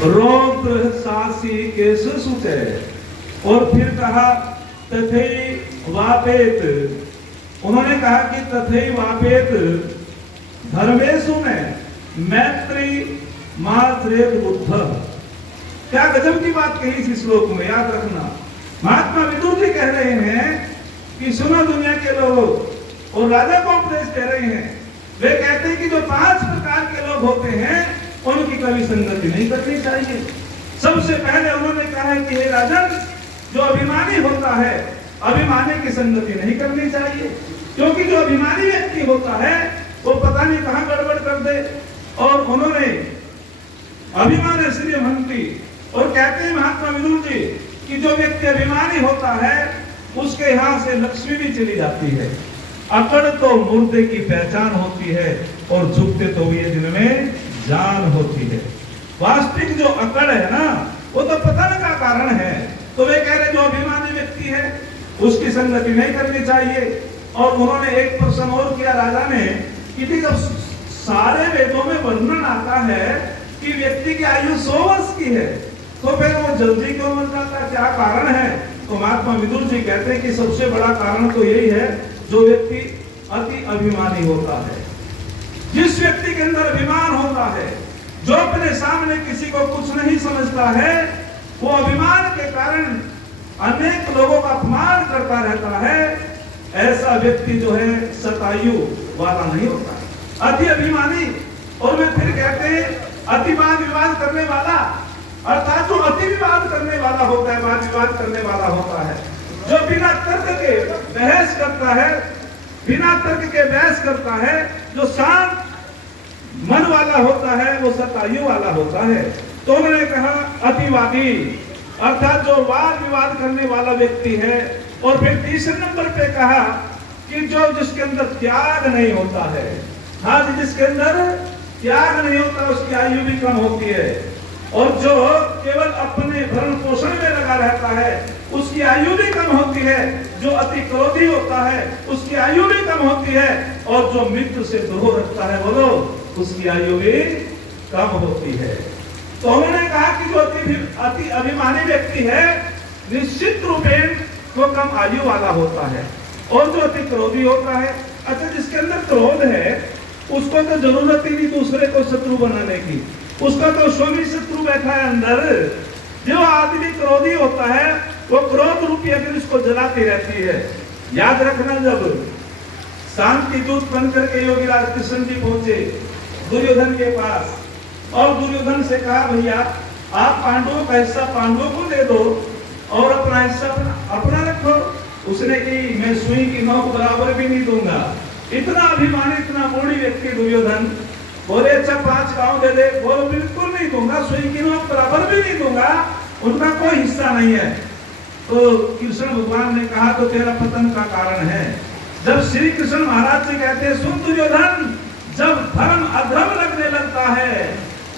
रौद्र सासी केश सुते। और फिर कहा तथै वापेत, उन्होंने कहा कि तथै वापेत धर्मेशु में मैत्री मात्रेत बुद्ध। क्या गजब की बात कही इस श्लोक में, याद रखना। महात्मा विदुर जी कह रहे हैं कि सुनो दुनिया के लोग, और राजा को उपदेश दे रहे हैं। वे कहते हैं कि जो 5 प्रकार के लोग होते हैं उनकी कभी संगति नहीं करनी चाहिए। सबसे पहले उन्होंने कहा है कि हे राजन, जो अभिमानी होता है अभिमानी की संगति नहीं करनी चाहिए, क्योंकि जो अभिमानी व्यक्ति होता है वो पता नहीं कहां गड़बड़ कर दे। और उन्होंने अभिमान श्री भंती, और कहते हैं महात्मा विदुर जी कि जो व्यक्ति अभिमानी होता है उसके यहां से लक्ष्मी भी चली जाती है। अकड़ तो मुर्दे की पहचान होती है और झुकते तो ये दिन में जान होती है। वास्तविक जो अकड़ है ना, वो तो पतन का कारण है। तो वे कह रहे जो अभिमानी व्यक्ति है उसकी संगति नहीं करनी चाहिए। और उन्होंने एक प्रश्न और किया राजा ने कि जब सारे वेदों में वर्णन आता है कि व्यक्ति की आयु 100 वर्ष की है, तो फिर वो जल्दी क्यों मर जाता है, क्या कारण है? तो महात्मा विदुर जी कहते हैं कि सबसे बड़ा कारण तो यही है, जो व्यक्ति अति अभिमानी होता है। जिस व्यक्ति के अंदर अभिमान होता है, जो अपने सामने किसी को कुछ नहीं समझता है, वो अभिमान के कारण अनेक लोगों का अपमान करता रहता है। ऐसा व्यक्ति जो है शतायु वाला नहीं होता है, अति अभिमानी। और वे फिर कहते हैं अति वाद विवाद करने वाला, अर्थात जो अति विवाद करने वाला होता है, वाद विवाद करने वाला होता है, जो बिना तर्क के बहस करता है, बिना तर्क के बहस करता है, जो शांत मन वाला होता है, वो शतायु वाला होता है। तो उन्होंने कहा अतिवादी, अर्थात जो वाद विवाद करने वाला व्यक्ति है। और फिर तीसरे नंबर पे कहा कि जो जिसके अंदर त्याग नहीं होता है, हाँ जी, जिसके अंदर त्याग नहीं होता उसकी आयु भी कम होती है। और जो केवल अपने भरण पोषण में लगा रहता है उसकी आयु भी कम होती है। जो अति क्रोधी होता है उसकी आयु भी कम होती है। और जो मित्र से द्रोह रखता है बोलो, उसकी आयु भी कम होती है। तो उन्होंने कहा कि जो अति अभिमानी व्यक्ति है निश्चित रूपेण वो कम आयु वाला होता है। और जो अति क्रोधी होता है, अच्छा जिसके अंदर क्रोध है उसको तो जरूरत ही नहीं दूसरे को शत्रु बनाने की, उसका तो स्वयं शत्रु बैठा है अंदर। जो आदमी क्रोधी होता है वो क्रोध रूपी अग्नि उसको जलाती रहती है। याद रखना, जब शांति दूत बनकर के योगीराज कृष्ण जी पहुंचे दुर्योधन के पास, और दुर्योधन से कहा भैया आप पांडवों का हिस्सा पांडवों को दे दो और अपना हिस्सा अपना रखो। उसने की मैं सुई की नोक बराबर भी नहीं दूंगा। इतना अभिमानी, इतना मूढ़ी व्यक्ति दुर्योधन बोले अच्छा 5 गांव दे दे, बोलो बिल्कुल नहीं दूंगा, सुई की नोक बराबर भी नहीं दूंगा, उनका कोई हिस्सा नहीं है। तो कृष्ण भगवान ने कहा तो तेरा पतन का कारण है। जब श्री कृष्ण महाराज से कहते हैं सुन दुर्योधन, जब धर्म अधर्म लगने लगता है,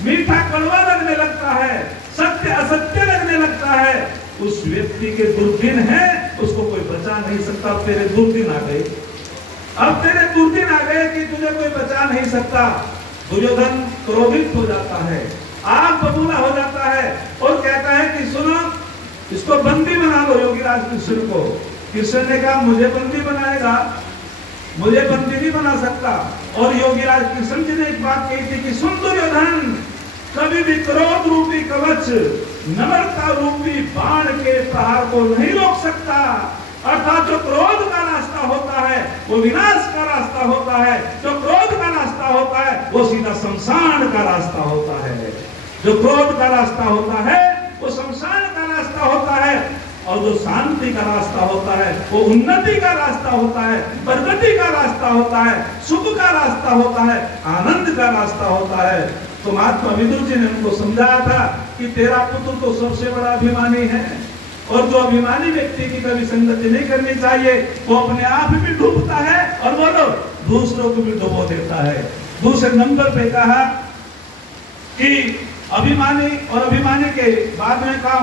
मीठा कड़वा लगने लगता है, सत्य असत्य लगने लगता है, उस व्यक्ति के दुर्दिन है, उसको कोई बचा नहीं सकता। तेरे दुर्दिन आ गए, अब तेरे दुर्दिन आ गए कि तुझे कोई बचा नहीं सकता। दुर्योधन क्रोधित हो जाता है, आग बबूला हो जाता है और कहता है कि सुनो इसको बंदी बना लो योगीराज कृष्ण को। कृष्ण ने कहा मुझे बंदी बनाएगा, मुझे बंदी नहीं बना सकता। और योगीराज कृष्ण जी ने एक बात कही थी कि सुन दुर्योधन, कभी भी क्रोध रूपी कवच नम्रता रूपी बाण के प्रहार को नहीं रोक सकता। अर्थात जो क्रोध का रास्ता होता है वो विनाश का रास्ता होता है, जो क्रोध का रास्ता होता है वो सीधा शमशान का रास्ता होता है। जो क्रोध का रास्ता होता है वो शमशान का रास्ता होता है, और जो शांति का रास्ता होता है वो उन्नति का रास्ता होता है, प्रगति का रास्ता होता है, सुख का रास्ता होता है, आनंद का रास्ता होता है। तो महात्मा विदुर जी ने उनको समझाया था कि तेरा पुत्र तो सबसे बड़ा अभिमानी है, और जो अभिमानी व्यक्ति की कभी संगति नहीं करनी चाहिए, वो अपने आप भी डूबता है और बोलो दूसरों को भी डुबो देता है। दूसरे नंबर पे कहा कि अभिमानी, और अभिमानी के बाद में कहा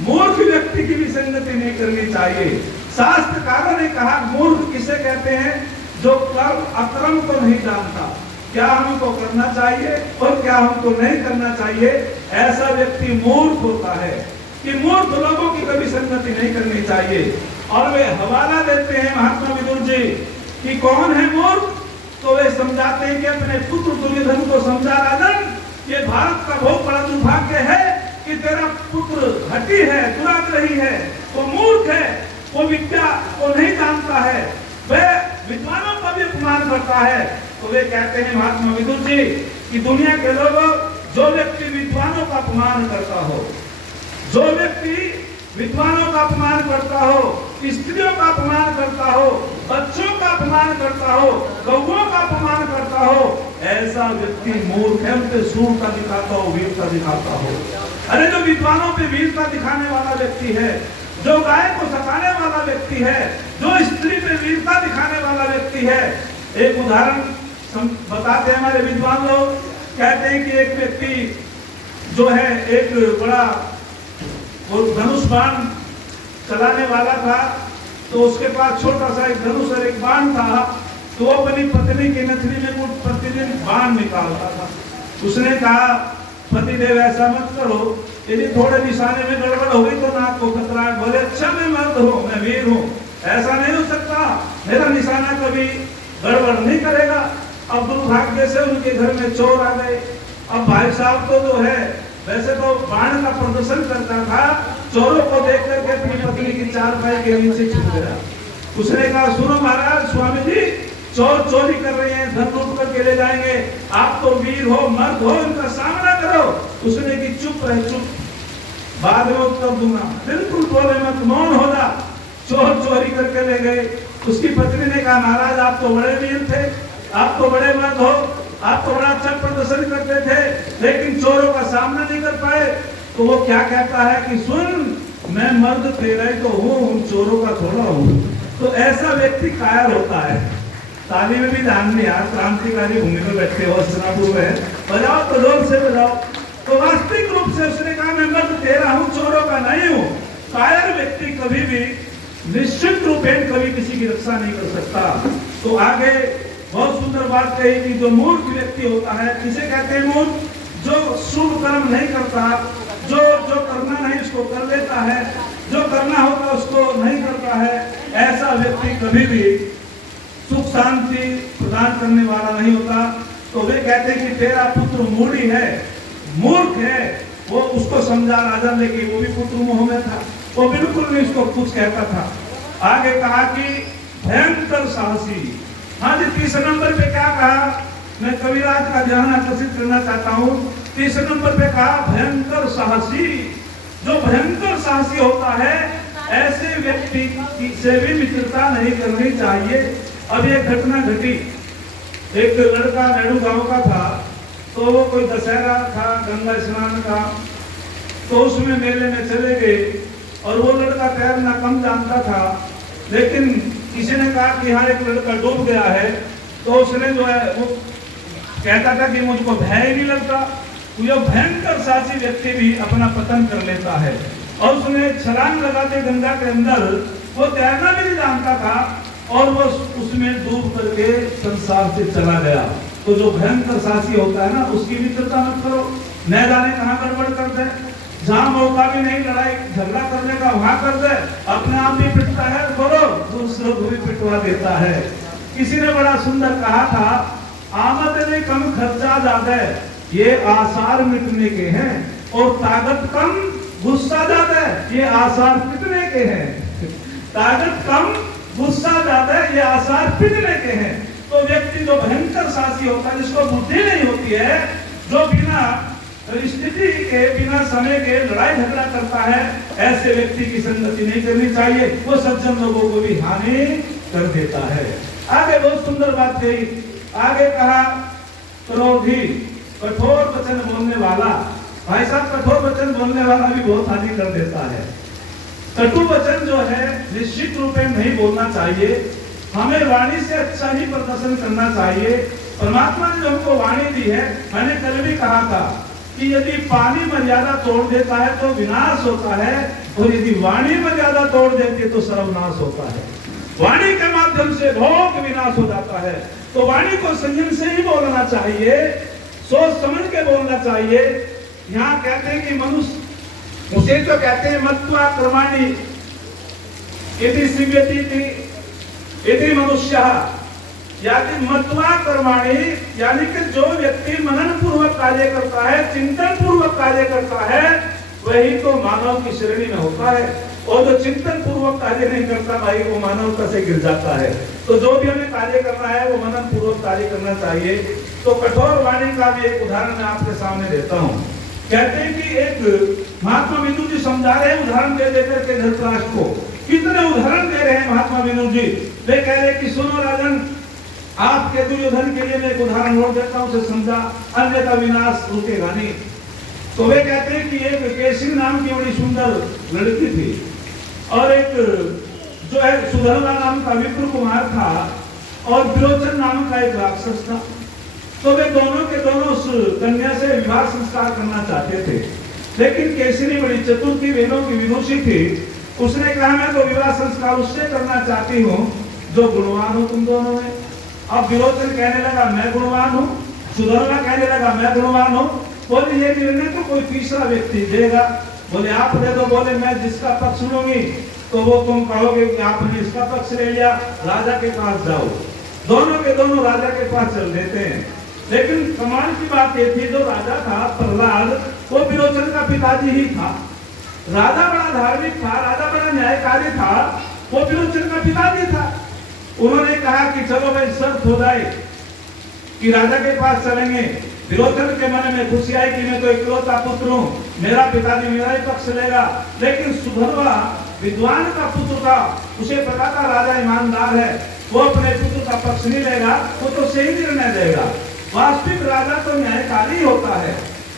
मूर्ख व्यक्ति की भी संगति नहीं करनी चाहिए। शास्त्रकारों ने कहा मूर्ख किसे कहते हैं? जो कर्म अकर्म को नहीं जानता, क्या हमको करना चाहिए और क्या हमको नहीं करना चाहिए। ऐसा व्यक्ति मूर्ख होता है कि मूर्ख लोगों की कभी संगति नहीं करनी चाहिए। और वे हवाला देते हैं महात्मा विदुर जी कि कौन है मूर्ख, तो वे समझाते हैं कि अपने पुत्र दुर्योधन को समझा, राजन ये भारत का बहुत बड़ा दुर्भाग्य है कि तेरा पुत्र हठी है, दुराग्रही है, वो मूर्ख है, वो विद्या को नहीं जानता है, वह विद्वानों का भी अपमान करता है। तो वे कहते हैं महात्मा विदुर जी कि दुनिया के लोगों, जो व्यक्ति विद्वानों का अपमान करता हो, जो व्यक्ति विद्वानों का अपमान करता हो, स्त्रियों का अपमान करता हो, बच्चों का अपमान करता हो, गौओं का अपमान करता हो, ऐसा व्यक्ति मूर्ख है। उनपे सूरता दिखाता हो, वीरता दिखाता हो। अरे जो विद्वानों पे वीरता दिखाने वाला व्यक्ति है, जो गाय को सताने वाला व्यक्ति है, जो स्त्री पे वीरता दिखाने वाला व्यक्ति है। एक उदाहरण बताते हैं हमारे विद्वान लोग, कहते हैं कि एक व्यक्ति जो है एक बड़ा वो धनुष बाण चलाने वाला था, तो उसके पास छोटा सा एक धनुष और एक बाण था, तो वो अपनी पत्नी की नथनी में कुछ प्रतिदिन बाण निकालता था। उसने कहा, पतिदेव ऐसा मत करो, यदि थोड़े निशाने में गड़बड़ हो गई तो नाक को खतरा है। बोले अच्छा मैं मर्द हूँ, मैं वीर हूँ, ऐसा नहीं हो सकता, मेरा निशाना कभी गड़बड़ नहीं करेगा। अब दुर्भाग्य से उनके घर में चोर आ गए। अब भाई साहब तो जो है वैसे तो बाण का प्रदर्शन करता था, चोरों को देख करके अपनी पत्नी की चारपाई के नीचे छुप गया। उसने कहा, सुनो महाराज, स्वामी जी चोर चोरी कर रहे हैं, धन लूट करके ले जाएंगे, आप तो वीर हो, मर्द हो, इनका सामना करो। उसने की चुप रहे, चुप, बाद में उत्तर दूंगा, बिल्कुल बोले मत, मौन हो जा। चोर चोरी करके ले गए। उसकी पत्नी ने कहा, महाराज आप तो बड़े वीर थे, आप तो बड़े मर्द हो, आप तो बड़ा अच्छा प्रदर्शन करते थे, लेकिन चोरों का सामना नहीं कर पाए। तो वो क्या कहता है कि सुन, मैं मर्द तेरा ही तो हूँ, उन चोरों का थोड़ा हूँ। तो ऐसा व्यक्ति कायर होता है। ताली में भी ध्यान नहीं, यार क्रांतिकारी भूमि में बैठे हो, हस्तिनापुर में बजाओ तो जोर से बजाओ। तो वास्तविक रूप से उसने कहा, मैं मर्द तेरा हूँ, चोरों का नहीं हूँ। कायर व्यक्ति कभी भी निश्चित रूपेण कभी किसी की रक्षा नहीं कर सकता। तो आगे बहुत सुंदर बात कही कि जो मूर्ख व्यक्ति होता है, किसे कहते हैं मूर्ख? जो शुभ कर्म नहीं करता, जो करना नहीं उसको कर लेता है, जो करना होता उसको नहीं करता है, ऐसा व्यक्ति कभी भी सुख शांति प्रदान करने वाला नहीं होता। तो वे कहते हैं कि तेरा पुत्र मूढ़ी है, मूर्ख है। वो उसको समझा राजा, लेकिन वो भी पुत्र मोह में था, वो बिल्कुल नहीं उसको कुछ कहता था। आगे कहा कि भयंकर साहसी। हाँ जी, तीसरे नंबर पे क्या कहा, मैं कविराज का ध्यान आकर्षित करना चाहता हूँ। तीसरे नंबर पे कहा भयंकर साहसी। जो भयंकर साहसी होता है, ऐसे व्यक्ति से भी मित्रता नहीं करनी चाहिए। अब एक घटना घटी, एक लड़का नेड़ू गांव का था, तो वो कोई दशहरा था, गंगा स्नान का, तो उसमें मेले में चले गए। और वो लड़का तैरना कम जानता था, लेकिन किसी ने कहा कि हाँ एक लड़का डूब गया है, तो उसने जो है वो कहता था कि मुझको भय नहीं लगता। तो भयंकर साहसी व्यक्ति भी अपना पतन कर लेता है। और उसने छलांग लगाते गंगा के अंदर, वो तैरना भी नहीं जानता था, और वो उसमें डूब करके संसार से चला गया। तो जो भयंकर साहसी होता है ना, उसकी मित्रता मत करो, न जाने कहाँ गड़बड़ कर दे, जहाँ मौका भी नहीं लड़ाई झगड़ा करने का वहां कर दे, अपने आप भी पिटता है, करो दूसरों को भी पिटवा देता है। किसी ने बड़ा सुंदर कहा था, आमदनी कम खर्चा ज्यादा, ये आसार मिटने के हैं, और ताकत कम गुस्सा ज्यादा, ये आसार पिटने के हैं। ताकत कम गुस्सा ज्यादा, ये आसार पिटने के हैं। तो व्यक्ति जो भयंकर साहसी होता है, जिसको बुद्धि नहीं होती है, जो बिना स्थिति के, बिना समय के लड़ाई झगड़ा करता है, ऐसे व्यक्ति की संगति नहीं करनी चाहिए। वो सज्जन लोगों को भी हानि कर देता है। आगे बहुत सुंदर बात कही। आगे कहा क्रोधी, कठोर वचन बोलने वाला। भाई साहब, कठोर वचन बोलने वाला भी बहुत हानि कर देता है। कटु वचन जो है निश्चित रूप में नहीं बोलना चाहिए। हमें वाणी से अच्छा ही प्रदर्शन करना चाहिए। परमात्मा ने जो हमको वाणी दी है, मैंने कल भी कहा था कि यदि पानी मर्यादा तोड़ देता है तो विनाश होता है, और यदि वाणी मर्यादा तोड़ देती है तो सर्वनाश होता है। वाणी के माध्यम से भोग विनाश हो जाता है। तो वाणी को संयम से ही बोलना चाहिए, सोच समझ के बोलना चाहिए। यहाँ कहते हैं कि मनुष्य, उसे तो कहते हैं मत्वा कर्माणि इति सिव्यति इति मनुष्यः, यानी मत्वा कर्माणि, यानी कि जो व्यक्ति मनन पूर्वक कार्य करता है, चिंतन पूर्वक कार्य करता है, वही तो मानव की श्रेणी में होता है। और जो चिंतन पूर्वक कार्य नहीं करता भाई, वो मानवता से गिर जाता है। तो जो भी हमें कार्य करना है वो मनन पूर्वक कार्य करना चाहिए। तो कठोर वाणी का भी एक उदाहरण मैं आपके सामने देता हूँ। कहते हैं कि एक महात्मा विदुर जी समझा रहे हैं उदाहरण दे देकर के धृतराष्ट्र को। कितने उदाहरण दे रहे हैं महात्मा विदुर जी। वे कह रहे कि सुनो राजन, आपके दुर्योधन के लिए मैं एक उदाहरण और देता हूँ, उसे समझा, अन्यथा विनाश रुकेगा नहीं। तो वे कहते हैं कि एक केसरी नाम की बड़ी सुंदर लड़की थी और एक जो है सुधर्मा नाम का विप्र कुमार था और विरोचन नाम का एक राक्षस था। तो वे दोनों के दोनों उस कन्या से विवाह संस्कार करना चाहते थे, लेकिन केसरी बड़ी चतुर थी, वेदों की विदुषी थी। उसने कहा मैं तो विवाह संस्कार उससे करना चाहती हूँ जो गुणवान हो तुम दोनों में। अब विरोचन कहने लगा मैं गुणवान हूँ, सुधर्मा कहने लगा मैं गुणवान हूँ। बोले ये निर्णय तो कोई तीसरा व्यक्ति देगा। बोले आप दे दो। बोले मैं जिसका पक्ष लूंगी तो वो तुम कहोगे कि आपने इसका पक्ष ले लिया, राजा के पास जाओ। दोनों के दोनों राजा के पास चल देते हैं। लेकिन कमाल की बात ये थी, जो राजा था प्रहलाद, वो विरोचन का पिताजी ही था। राजा बड़ा धार्मिक था, राजा बड़ा न्यायकारी था, वो विरोचन का पिताजी था। उन्होंने कहा कि चलो भाई शर्त हो जाए कि राजा के पास चलेंगे। विरोचन के मन में खुशी आई कि मैं तो इकलौता पुत्र हूँ, मेरा पिताजी मेरा ही पक्ष लेगा। लेकिन सुधर्मा विद्वान का पुत्र था, उसे पता था राजा ईमानदार है, वो अपने पुत्र का पक्ष नहीं लेगा, वो तो सही निर्णय देगा। वास्तविक राजा तो न्यायकारी होता है।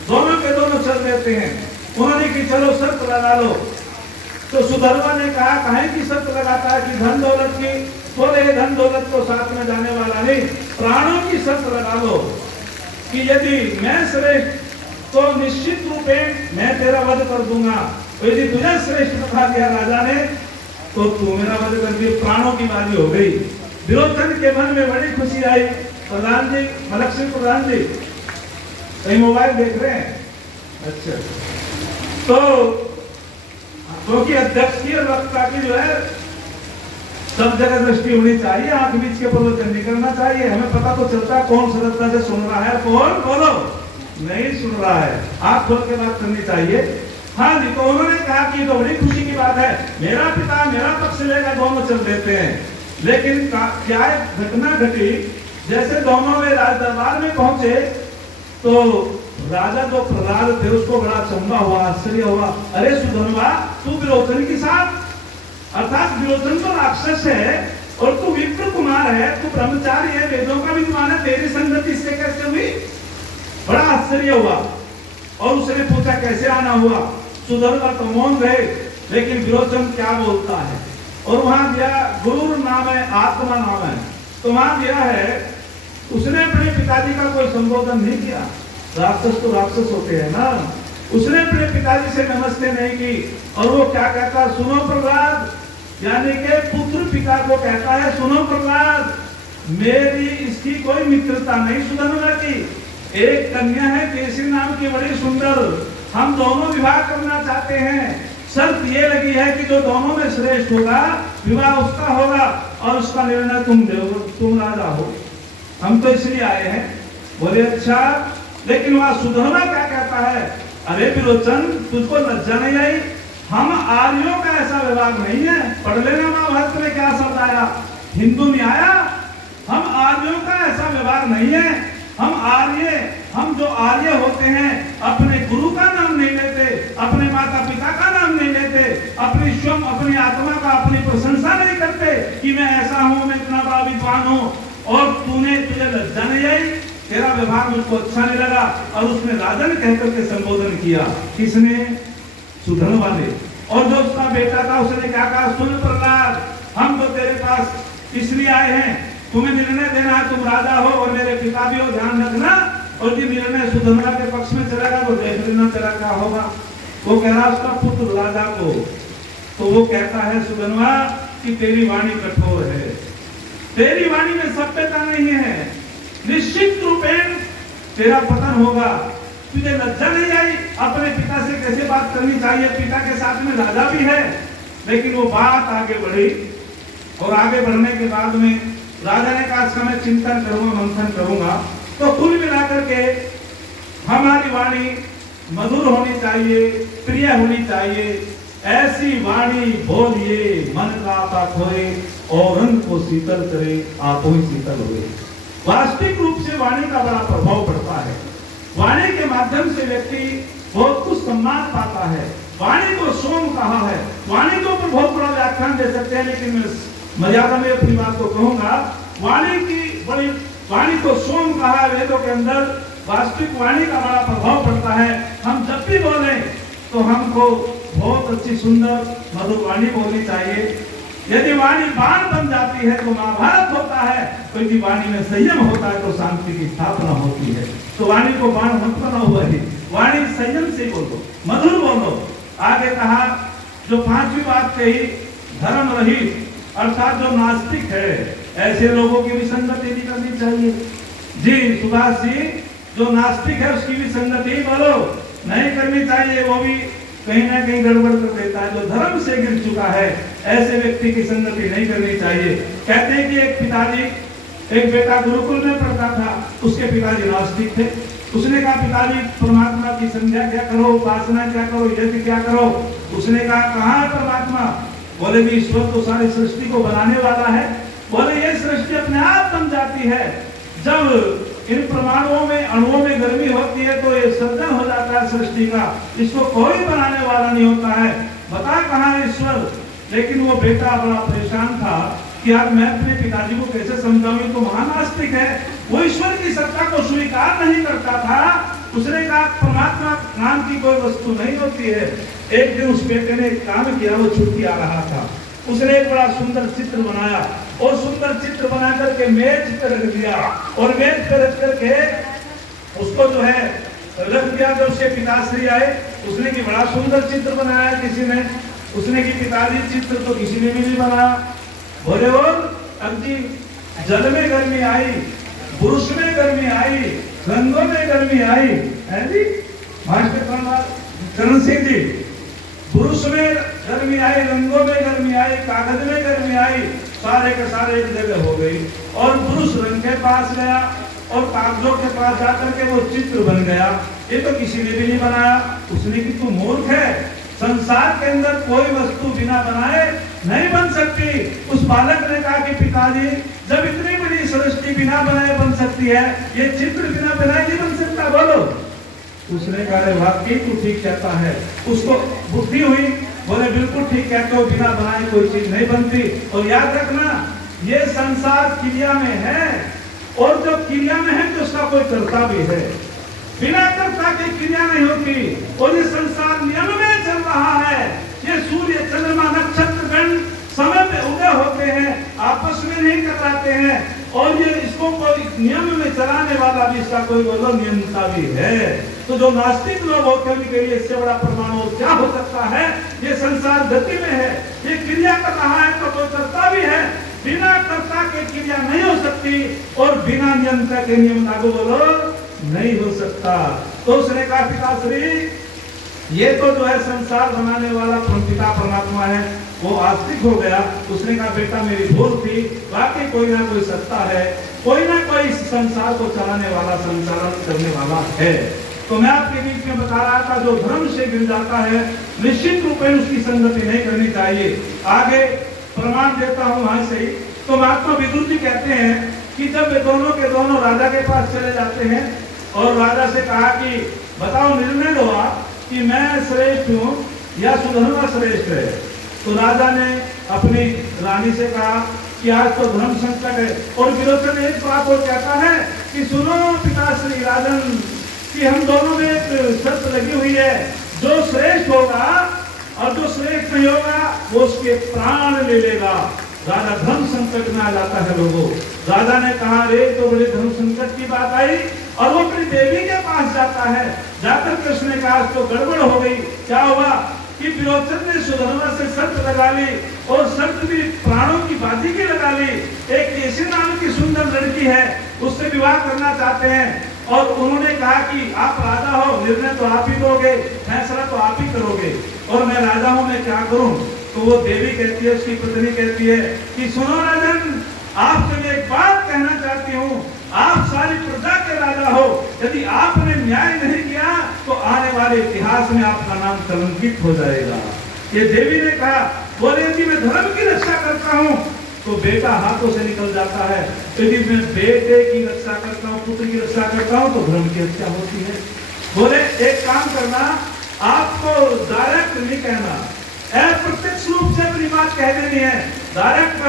दोनों के दोनों चल देते हैं। उन्होंने कि चलो शर्त लगा लो। तो सुधर्मा ने कहा काहे की शर्त लगाता है कि धन दौलत की? बोले धन दौलत तो साथ में जाने वाला नहीं, प्राणों की शर्त लगा लो कि यदि मैं श्रेष्ठ तो निश्चित रूप में मैं तेरा वध कर दूंगा, तो यदि तुझे श्रेष्ठ बता दिया राजा ने तो तू मेरा वध कर दिया। प्राणों की बाजी हो गई। विरोचन के मन में बड़ी खुशी आई। प्रधान जी, मलक सिंह प्रधान जी कहीं मोबाइल देख रहे हैं? अच्छा, तो क्योंकि अध्यक्ष की और वक्ता की जो है सब जगह दृष्टि होनी चाहिए, आंख बीच के प्रवचन नहीं करना चाहिए। हमें पता तो चलता है कौन श्रद्धा से सुन रहा है, कौन बोलो नहीं सुन रहा है। आंख खोल के बात करनी चाहिए। हाँ जी, तो उन्होंने कहा कि तो बड़ी खुशी की बात है, मेरा पिता मेरा पक्ष लेगा, दोनों चल देते हैं। लेकिन क्या घटना घटी, जैसे दोनों वे राज दरबार में पहुंचे तो राजा जो प्रहलाद थे उसको बड़ा चंगा हुआ, आश्चर्य हुआ। अरे सुधर्मा, तू विरोचन के साथ, अर्थात विरोचन तो राक्षस है और तू विप्र कुमार है, तू ब्रह्मचारी है, वेदों का विद्वान है, तेरी संगति इससे कैसे हुई? बड़ा आश्चर्य हुआ। और उसने पूछा कैसे आना हुआ? सुधर्मा तो मौन रहे, लेकिन विरोचन क्या बोलता है। और वहां दिया गुरु नाम है, आत्मा नाम है, तो वहां दिया है उसने अपने पिताजी का कोई संबोधन नहीं किया। राक्षस तो राक्षस होते हैं ना। उसने अपने पिताजी से नमस्ते नहीं की। और वो क्या कहता, सुनो प्रहलाद, यानी कि पुत्र पिता को कहता है सुनो प्रहलाद, मेरी इसकी कोई मित्रता नहीं सुधर्मा की। एक कन्या है केसरी नाम की बड़ी सुंदर, हम दोनों विवाह करना चाहते हैं। शर्त ये लगी है कि जो दोनों में श्रेष्ठ होगा विवाह उसका होगा और उसका निर्णय तुम दोगे, तुम राजा हो। हम तो इसलिए आए हैं। बोले अच्छा, लेकिन वहां सुधर्मा क्या कहता है, अरे विरोचन तुझको लज्जा नहीं आई? हम आर्यों का ऐसा विभाग नहीं है। पढ़ लेना महाभारत में क्या शब्द आया, हिंदू में आया। हम आर्यों का ऐसा विभाग नहीं है। हम जो आर्य होते हैं अपने गुरु का नाम नहीं लेते, अपने माता पिता का नाम नहीं लेते, अपनी स्वयं अपनी आत्मा का अपनी प्रशंसा नहीं करते कि मैं ऐसा हूं, मैं इतना बड़ा विद्वान हूं। और तुझे लज्जा नहीं आई, तेरा व्यवहार मुझको अच्छा नहीं लगा। और उसने राजन कहकर के संबोधन किया। किसने? सुधर्मा ने। और जो उसका बेटा था उसने क्या कहा, सुन प्रहलाद, हम तो तेरे पास इसलिए आए हैं, तुम्हें निर्णय देना है, तुम राजा हो और मेरे पिता भी हो, ध्यान रखना। और ये निर्णय सुधर्मा के पक्ष में चलेगा वो देख लेना तेरा क्या होगा। वो कह रहा उसका पुत्र राजा को। तो वो कहता है सुधर्मा, कि तेरी वाणी कठोर है, तेरी वाणी में सभ्यता नहीं है, निश्चित रूपेण तेरा पतन होगा। तुझे लज्जा नहीं आई अपने पिता से कैसे बात करनी चाहिए? पिता के साथ में राजा भी है, लेकिन वो बात आगे बढ़ी और आगे बढ़ने के बाद में राजा ने कहा इसका मैं चिंतन करूंगा, मंथन करूंगा। तो कुल मिलाकर के हमारी वाणी मधुर होनी चाहिए, प्रिय होनी चाहिए। ऐसी वाणी बोलिए मन का आपा खोए और रंग को शीतल करे आप ही शीतल हुए। वास्तविक रूप से वाणी का बड़ा प्रभाव पड़ता है। वाणी के माध्यम से व्यक्ति बहुत कुछ सम्मान पाता है। वाणी को सोम कहा है। वाणी के ऊपर बहुत बड़ा व्याख्यान दे सकते हैं, लेकिन मैं मर्यादा में अपनी बात को कहूंगा। वाणी की बड़ी वाणी को सोम कहा है वेदों के अंदर। वास्तविक वाणी का बड़ा प्रभाव पड़ता है। हम जब भी बोले तो हमको बहुत अच्छी सुंदर मधुर वाणी बोलनी चाहिए। यदि वाणी बाण बन जाती है तो महाभारत होता है, तो यदि वाणी में संयम होता है तो शांति की स्थापना होती है। तो वाणी को बाण मत बनाओ, वाणी संयम से बोलो, मधुर बोलो। आगे कहा जो पांचवी बात कही, धर्म रहित अर्थात जो नास्तिक है ऐसे लोगों की भी संगति नहीं करनी चाहिए। जी सुभाष जी, जो नास्तिक है उसकी भी संगति बोलो नहीं करनी चाहिए। वो भी कहीं ना कहीं गड़बड़ कर देता है। जो धर्म से गिर चुका है ऐसे व्यक्ति की संगति नहीं करनी चाहिए। कहते हैं कि एक पिताजी, एक बेटा गुरुकुल में पढ़ता था, उसके पिताजी नास्तिक थे। उसने कहा पिताजी परमात्मा की संध्या क्या करो, उपासना क्या करो, यज्ञ क्या करो। उसने कहा कहाँ है परमात्मा? बोले भी ईश्वर तो सारी सृष्टि को बनाने वाला है। बोले ये सृष्टि अपने आप बन जाती है। जब इन परमाणुओं में अणुओं में गर्मी होती है तो ये सर्जन हो जाता है सृष्टि का। इसको कोई बनाने वाला नहीं होता है। बता कहाँ है ईश्वर? लेकिन वो बेटा बड़ा परेशान था कि यार मैं अपने पिताजी को कैसे समझाऊं, तो महानास्तिक है, वो ईश्वर की सत्ता को स्वीकार नहीं करता था। उसने कहा परमात्मा नाम की कोई वस्तु नहीं होती है। एक दिन उस बेटे ने एक काम किया, वो छुट्टी आ रहा था, उसने एक बड़ा सुंदर चित्र बनाया और सुंदर चित्र बना करके मेज पर रख दिया और मेज पर रख करके उसको जो है रख दिया। जब उसके पिताश्री आए, उसने की बड़ा सुंदर चित्र बनाया किसी ने, उसने की पिताजी चित्र तो किसी ने भी नहीं बनाया। बोले और अब जी जल में गर्मी आई, पुरुष में गर्मी आई, रंगों में गर्मी आई है जी। मास्टर करण सिंह जी, पुरुष में गर्मी आई, रंगों में गर्मी आई, कागज में गर्मी आई, सारे के सारे एक जगह हो गई। और पुरुष रंग के पास गया और कागजों के पास जाकर के वो चित्र बन गया। ये तो किसी ने भी नहीं बनाया। उसने कि तू मूर्ख है, संसार के अंदर कोई वस्तु बिना बनाए नहीं बन सकती। उस बालक ने कहा कि पिताजी जब इतनी बड़ी सृष्टि बिना बनाए बन सकती है, ये चित्र बिना बनाए नहीं बन सकता, बोलो। उसने कहा वाकई तू ठीक कहता है। उसको बुद्धि हुई, बोले बिल्कुल ठीक कहते हो, बिना बनाए कोई चीज नहीं बनती। और याद रखना ये संसार क्रिया में है और जो क्रिया में है तो उसका कोई कर्ता भी है। बिना कर्ता की क्रिया नहीं होती। और ये संसार नियम में चल रहा है। ये सूर्य चंद्रमा नक्षत्र गण समय पे उदय होते हैं, आपस में नहीं टकराते हैं। और ये इसको कोई नियम में चलाने वाला भी, इसका कोई बोलो नियमता भी है। तो जो नास्तिक लोग होते हैं उनके लिए इससे बड़ा प्रमाण और क्या हो सकता है? ये संसार गति में है, ये क्रिया कर रहा है तो कोई कर्ता भी है। बिना कर्ता के क्रिया नहीं हो सकती और बिना नियमता के नियम लागू बोलो नहीं हो सकता। तो उसने कहा पिताश्री ये तो जो है संसार बनाने वाला पिता परमात्मा है, वो आस्तिक हो गया। उसने कहा बेटा मेरी भूल थी, वाकई कोई ना कोई सत्ता है, कोई ना कोई संसार को चलाने वाला, संचालन करने वाला है। तो मैं आपके बीच में बता रहा था जो धर्म से गिर जाता है निश्चित रूप में उसकी संगति नहीं करनी चाहिए। आगे प्रमाण देता हूँ वहां से ही। तो महात्मा विदुर जी कहते हैं कि जब वे दोनों के दोनों राजा के पास चले जाते हैं और राजा से कहा कि बताओ निर्णय लो आप कि मैं श्रेष्ठ हूँ या सुधर्मा श्रेष्ठ है। तो राजा ने अपनी रानी से कहा कि आज तो धर्म संकट है। और विरोचन एक बात और कहता है कि सुनो पिताश्री राजन कि हम दोनों में एक शर्त लगी हुई है, जो श्रेष्ठ होगा और जो श्रेष्ठ नहीं होगा वो उसके प्राण ले लेगा। राजा धर्म संकट में आ जाता है लोगों। राजा ने कहा रे तो बड़ी धर्म संकट की बात आई और वो अपनी देवी के पास जाता है। जाकर कृष्ण ने कहा तो गड़बड़ हो गई। क्या हुआ? कि विरोचन ने सुधर्मा से शर्त लगा ली और शर्त भी प्राणों की बाजी की लगा ली। एक केसी नाम की सुंदर लड़की है, उससे विवाह करना चाहते हैं और उन्होंने कहा कि आप राजा हो, निर्णय तो आप ही दोगे, फैसला तो आप ही करोगे और मैं राजा हूं, मैं क्या करूं। तो वो देवी कहती है, उसकी पत्नी कहती है कि सुनो राजन, आपसे मैं एक बात कहना चाहती हूँ, आप सारी प्रजा के राजा हो, यदि आपने न्याय नहीं किया तो आने वाले इतिहास में आपका नाम कलंकित हो जाएगा। ये देवी ने कहा, बोले यदि मैं धर्म की रक्षा करता हूँ तो बेटा हाथों से निकल जाता है, यदि मैं बेटे की रक्षा करता हूँ, पुत्र की रक्षा करता हूँ तो धर्म की रक्षा होती है। बोले एक काम करना, आपको डायरेक्ट नहीं कहना, अप्रत्यक्ष रूप से अपनी बात कह देनी है। डायरेक्ट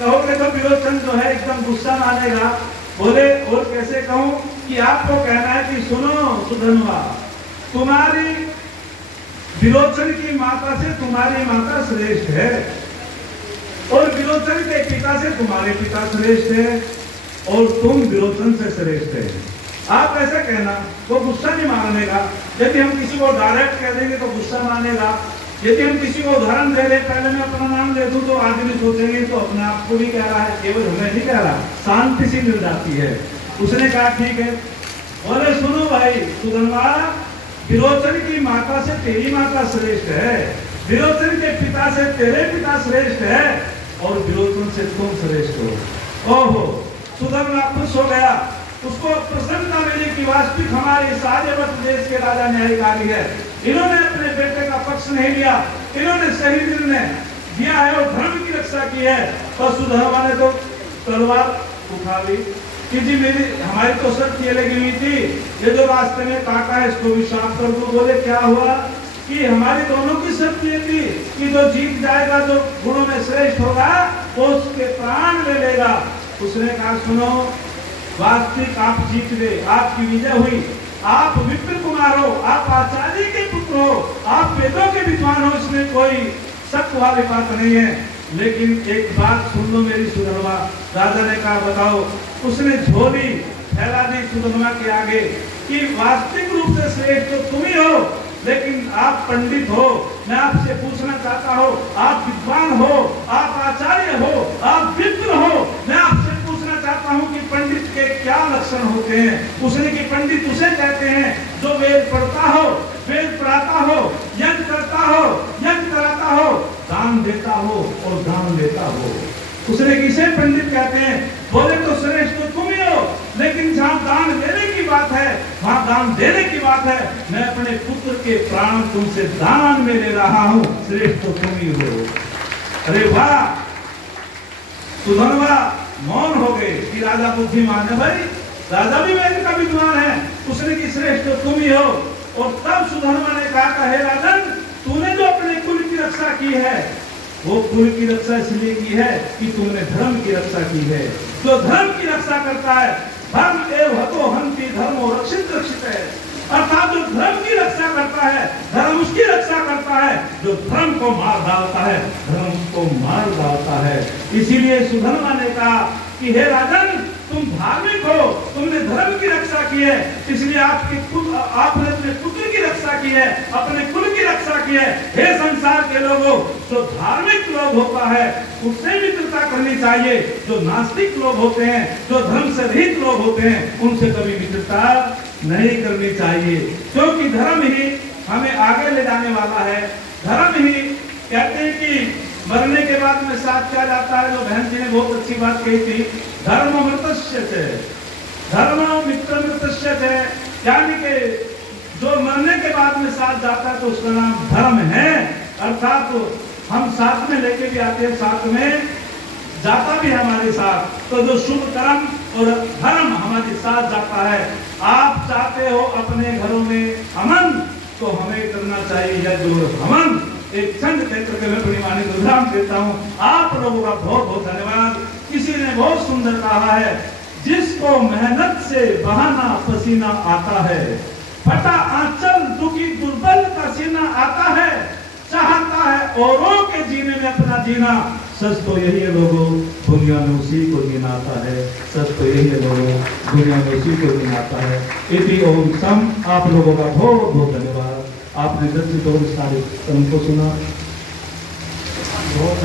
कहोगे तो विरोचन जो है एकदम गुस्सा मानेगा। बोले और कैसे कहूं कि आपको कहना है कि सुनो सुधन्वा, तुम्हारी विरोचन की माता से तुम्हारी माता श्रेष्ठ है और विरोचन के पिता से तुम्हारे पिता श्रेष्ठ है और तुम विरोचन से श्रेष्ठ है। आप ऐसे कहना, वो गुस्सा नहीं मानेगा। यदि हम किसी को डायरेक्ट कह देंगे तो गुस्सा मानेगा, यदि हम किसी को उदाहरण दे दें, पहले मैं अपना नाम ले दूं तो आदमी सोचेंगे तो अपने आप को भी कह रहा है, केवल हमें नहीं कह रहा, शांति सी मिल जाती है। उसने कहा ठीक है। बोले सुनो भाई सुधन्वा, विरोचन की माता से तेरी माता श्रेष्ठ है, विरोचन के पिता से तेरे पिता श्रेष्ठ है और विरोचन से तुम श्रेष्ठ हो। ओहो, सुधन्वा खुश हो गया, उसको प्रसन्नता मिली कि वास्तविक हमारे सार्यवत देश के राजा न्यायकारी है। इन्होंने अपने बेटे का पक्ष नहीं लिया, इन्होंने सही निर्णय दिया है और धर्म की रक्षा की है। और सुधर्मा ने तो तलवार उठा ली कि जी मेरी हमारी तो शर्त ये लगी हुई थी, ये जो रास्ते में काका है इसको भी साफ कर दो। बोले क्या हुआ कि हमारी दोनों की शर्त ये थी कि जो जीत जाएगा, जो गुणों में श्रेष्ठ होगा वो उसके प्राण ले लेगा। उसने कहा सुनो, वास्तविक आप जीत गए, आपकी विजय हुई, आप विप्र कुमार हो, आप आचार्य के पुत्र हो, आप वेदों के विद्वान हो, इसमें कोई शक वाली बात नहीं है। लेकिन एक बात सुन लो मेरी सुधर्मा। राजा ने कहा बताओ। उसने झोली फैला दी सुधर्मा के आगे कि वास्तविक रूप से श्रेष्ठ तो तुम ही हो, लेकिन आप पंडित हो, मैं आपसे पूछना चाहता हूँ, आप विद्वान हो, आप आचार्य हो, आप विप्र हो, मैं आपसे पूछना चाहता हूँ कि पंडित के क्या लक्षण होते हैं। उसने कि पंडित उसे कहते हैं जो वेद पढ़ता हो, वेद पढ़ाता हो, यज्ञ करता हो, यज्ञ कराता हो, दान देता हो और दान लेता हो। उसने किसे पंडित कहते हैं। बोले तो श्रेष्ठ तो तुम ही हो, लेकिन जहाँ दान देने की बात है, वहाँ दान देने की बात है, मैं अपने पुत्र के प्राण तुमसे दान में ले रहा हूँ, श्रेष्ठ तो तुम ही हो। अरे वाह, सुधर्मा मौन हो गए कि राजा बुद्धिमान है। भाई राजा भी वेद का विद्वान है। उसने कि श्रेष्ठ तो तुम ही हो। और तब सुधर्मा ने कहा हे राजन, तूने जो अपने कुल की रक्षा की है, वो कुल की रक्षा इसलिए की है कि तुमने धर्म की रक्षा की है। जो धर्म की रक्षा करता है, धर्म एव हतो हन्ति धर्मो रक्षित रक्षित है, अर्थात जो धर्म की रक्षा करता है, धर्म उसकी रक्षा करता है, जो धर्म को मार डालता है, धर्म उसको मार डालता है। इसीलिए सुधर्मा ने कहा कि हे राजन, तुम धार्मिक हो, तुमने धर्म की रक्षा की है, इसलिए आपने अपने पुत्र की रक्षा की है, अपने कुल की रक्षा की है। हे संसार के लोगों, जो धार्मिक लोग होता है उससे मित्रता करनी चाहिए, जो नास्तिक लोग होते हैं, जो धर्म से रहित लोग होते हैं, उनसे कभी मित्रता नहीं करनी चाहिए, क्योंकि धर्म ही हमें आगे ले जाने वाला है। धर्म ही कहते हैं कि मरने के बाद में साथ क्या जाता है। जो बहन जी ने बहुत अच्छी बात कही थी, धर्म मृतस्य थे, धर्म मित्र मृतस्य थे, यानी कि जो मरने के बाद में साथ जाता है तो उसका नाम धर्म है। अर्थात तो हम साथ में लेके भी आते हैं, साथ में जाता भी हमारे साथ। तो जो शुभ कर्म और धर्म हमारे साथ जाता है। आप चाहते हो अपने घरों में अमन, तो हमें करना चाहिए यज्ञ और हवन। एक छंद कहकर के मैं अपनी वाणी को विराम देता हूँ। आप लोगों का बहुत बहुत धन्यवाद। किसी ने बहुत सुंदर कहा है, जिसको मेहनत से बहाना पसीना आता है, फटा आंचल दुखी दुर्बल का सीना आता है, चाहता है औरों के जीने में अपना जीना, सच तो यही है लोगों, दुनिया में उसी को जीना आता है। सच तो यही है लोगों, दुनिया में उसी को जीना आता है। इति ओम सम। आप लोगों का बहुत बहुत धन्यवाद। आपने दर्शित और सारे क्रम को सुना। बहुत